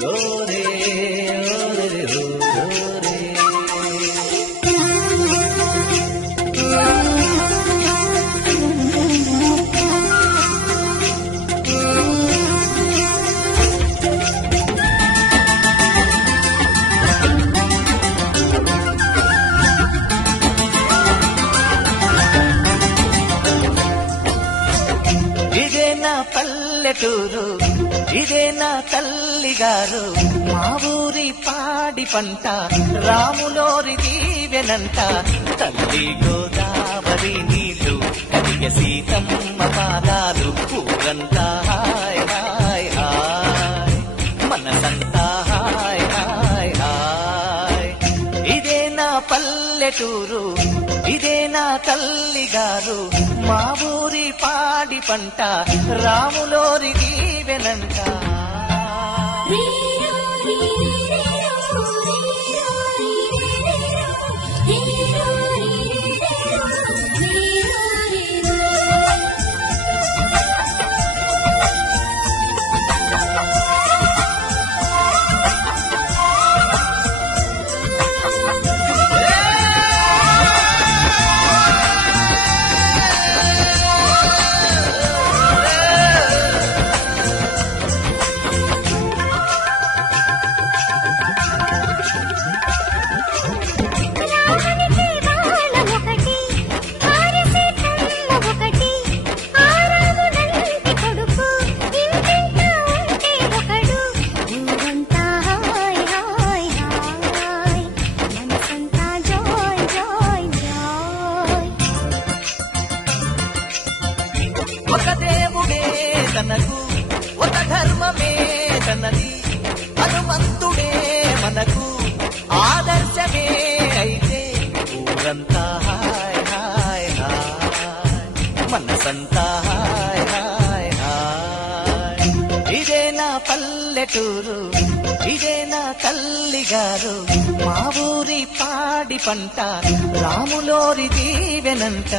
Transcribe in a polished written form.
రే ఇదే నా పల్లెటూరు, ఇదే నా తల్లిగారు, మా ఊరి పాడి పంట రాములోరి దీవెనంట. తల్లి గోదావరి నీళ్ళు కడిగ సీతమ్మ పాదాలు, ఊరంతా హాయ్ హాయ్ హాయ్, మనసంతా హాయ్ హాయ్ హాయ్. ఇదే నా పల్లెటూరు, ఇదే నా తల్లిగారు, మా ఊరి పాడి పంట రాములోరి దీవెనంట. ఒక దేవుడే తనకు, ఒక ధర్మమే తనది, హనుమంతుడే మనకు ఆదర్శమే అయితే, ఊరంతా హాయ్ హాయ్ హాయ్, మనసంతా హాయ్ హాయ్ హాయ్. ఇదే నా పల్లెటూరు, ఇదే నా తల్లిగారు, మా ఊరి పాడి పంట రాములోరి దీవెనంట.